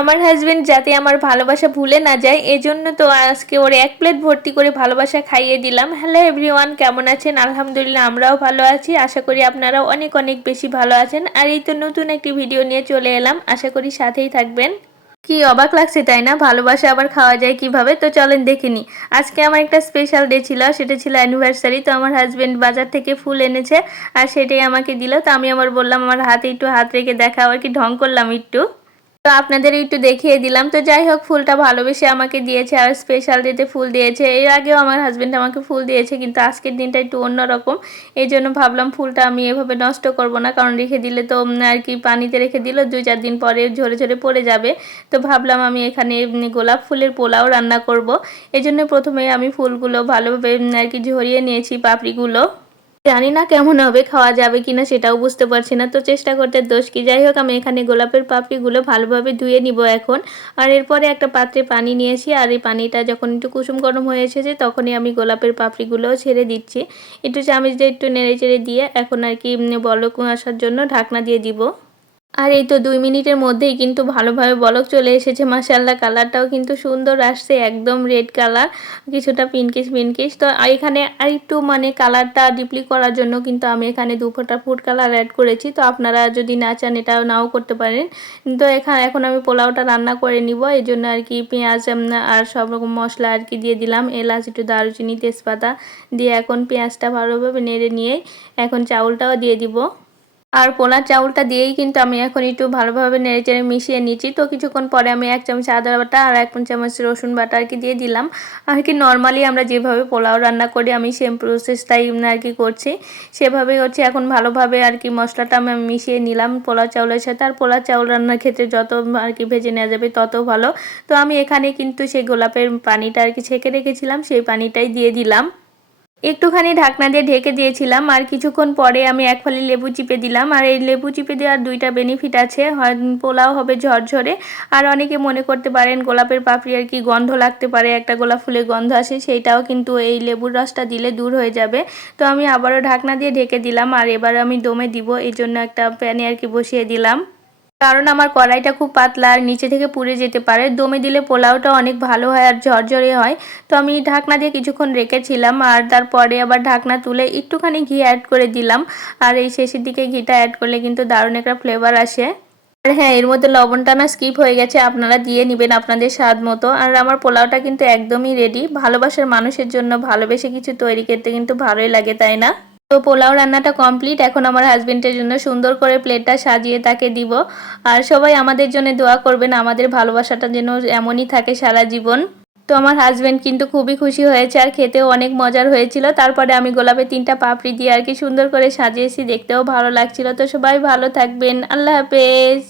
আমার হাজবেন্ড যাতে আমার ভালোবাসা ভুলে না যায়, এজন্য তো আজকে ওর এক প্লেট ভর্তি করে ভালোবাসা খাইয়ে দিলাম। হ্যালো এভরিওয়ান কেমন আছেন? আলহামদুলিল্লাহ আমরাও ভালো আছি। আশা করি আপনারাও অনেক অনেক বেশি ভালো আছেন। আর এই তো নতুন একটি ভিডিও নিয়ে চলে এলাম। আশা করি সাথেই থাকবেন। কি অবাক লাগছে, তাই না? ভালোবাসা আবার খাওয়া যায় কীভাবে? তো চলেন দেখে নি আজকে আমার একটা স্পেশাল ডে ছিল, সেটা ছিল অ্যানিভার্সারি তো আমার হাজব্যান্ড বাজার থেকে ফুল এনেছে, আর সেটাই আমাকে দিল। তো আমি আবার বললাম, আমার হাতে একটু হাত রেখে দেখা আর কি ঢং করলাম একটু? তো আপনাদের একটু দেখিয়ে দিলাম। তো যাই হোক, ফুলটা ভালোবেসে আমাকে দিয়েছে আর স্পেশাল ডেতে ফুল দিয়েছে। এর আগেও আমার হাজব্যান্ড আমাকে ফুল দিয়েছে, কিন্তু আজকের দিনটা একটু অন্যরকম। এই জন্য ভাবলাম ফুলটা আমি এভাবে নষ্ট করব না, কারণ রেখে দিলে তো আর কি পানিতে রেখে দিল, দুই চার দিন পরে ঝরে ঝরে পড়ে যাবে। তো ভাবলাম আমি এখানে গোলাপ ফুলের পোলাও রান্না করব। এই জন্য প্রথমে আমি ফুলগুলো ভালোভাবে আর কি ঝরিয়ে নিয়েছি, পাপড়িগুলো। জানি না কেমন হবে, খাওয়া যাবে কি না সেটাও বুঝতে পারছি না। তো চেষ্টা করতে দোষ কি? যাই হোক, আমি এখানে গোলাপের পাপড়িগুলো ভালোভাবে ধুয়ে নিব এখন। আর এরপরে একটা পাত্রে পানি নিয়েছি আর এই পানিটা যখন একটু কুসুম গরম হয়ে এসেছে, তখনই আমি গোলাপের পাপড়িগুলোও ছেড়ে দিচ্ছি। একটু চামিচ দিয়ে একটু নেড়ে চেড়ে দিয়ে এখন আর কি বলক আসার জন্য ঢাকনা দিয়ে দিব। আর এই তো দুই মিনিটের মধ্যেই কিন্তু ভালোভাবে বলক চলে এসেছে মাসাল্লাহ কালারটাও কিন্তু সুন্দর আসছে, একদম রেড কালার, কিছুটা পিনকিস পিনকিস তো এখানে আর একটু মানে কালারটা ডিপলি করার জন্য কিন্তু আমি এখানে দু ফোঁটা ফুড কালার অ্যাড করেছি। তো আপনারা যদি না চান এটা নাও করতে পারেন। তো এখানে এখন আমি পোলাওটা রান্না করে নিব, এই জন্য আর কি পেঁয়াজ আর সব রকম মশলা আর কি দিয়ে দিলাম। এলাচ, একটু দারুচিনি, তেজপাতা দিয়ে এখন পেঁয়াজটা ভালোভাবে নেড়ে নিয়ে এখন চাউলটাও দিয়ে দিব। আর পোলার চাউলটা দিয়েই কিন্তু আমি এখন একটু ভালোভাবে নেড়ে চেড়ে মিশিয়ে নিচ্ছি। তো কিছুক্ষণ পরে আমি এক চামচ আদা বাটা আর এক চামচ রসুন বাটা আর কি দিয়ে দিলাম। আর কি নর্মালি আমরা যেভাবে পোলাও রান্না করি, আমি সেম প্রসেসটাই আর কি করছি। সেভাবেই হচ্ছে এখন ভালোভাবে আর কি মশলাটা আমি মিশিয়ে নিলাম পোলাও চাউলের সাথে। আর পোলাও চাউল রান্নার ক্ষেত্রে যত আর কি ভেজে নেওয়া যাবে তত ভালো। তো আমি এখানে কিন্তু সেই গোলাপের পানিটা আর কি ছেঁকে রেখেছিলাম, সেই পানিটাই দিয়ে দিলাম। একটুখানি ঢাকনা দিয়ে ঢেকে দিয়েছিলাম, আর কিছুক্ষণ পরে আমি এক ফালি লেবু চিপে দিলাম। আর এই লেবু চিপে দেওয়ার দুইটা বেনিফিট আছে, হয় পোলাও হবে ঝরঝরে, আর অনেকে মনে করতে পারেন গোলাপের পাপড়ি আর কি গন্ধ লাগতে পারে, একটা গোলাপ ফুলের গন্ধ আসে, সেইটাও কিন্তু এই লেবুর রসটা দিলে দূর হয়ে যাবে। তো আমি আবারও ঢাকনা দিয়ে ঢেকে দিলাম, আর এবার আমি দমে দিব এই জন্য একটা প্যানে আর কি বসিয়ে দিলাম। কারণ আমার কড়াইটা খুব পাতলা আর নিচে থেকে পুড়ে যেতে পারে। দমে দিলে পোলাওটা অনেক ভালো হয় আর ঝরঝরে হয়। তো আমি ঢাকনা দিয়ে কিছুক্ষণ রেখেছিলাম আর তারপরে আবার ঢাকনা তুলে একটুখানি ঘি অ্যাড করে দিলাম। আর এই শেষের দিকে ঘিটা অ্যাড করলে কিন্তু দারুণ একটা ফ্লেভার আসে। আর হ্যাঁ এর মধ্যে লবণটা না স্কিপ হয়ে গেছে, আপনারা দিয়ে নেবেন আপনাদের স্বাদ মতো। আর আমার পোলাওটা কিন্তু একদমই রেডি ভালোবাসার মানুষের জন্য ভালোবেসে কিছু তৈরি করতে কিন্তু ভালোই লাগে, তাই না? তো পোলাও রান্নাটা কমপ্লিট এখন আমার হাজবেন্ডের জন্য সুন্দর করে প্লেটটা সাজিয়ে তাকে দিব। আর সবাই আমাদের জন্য দোয়া করবেন, আমাদের ভালোবাসাটা যেন এমনই থাকে সারা জীবন। তো আমার হাজবেন্ড কিন্তু খুবই খুশি হয়েছে আর খেতেও অনেক মজার হয়েছিল। তারপরে আমি গোলাপের তিনটা পাপড়ি দিয়ে আর কি সুন্দর করে সাজিয়েছি, দেখতেও ভালো লাগছিল। তো সবাই ভালো থাকবেন, আল্লাহ হাফেজ।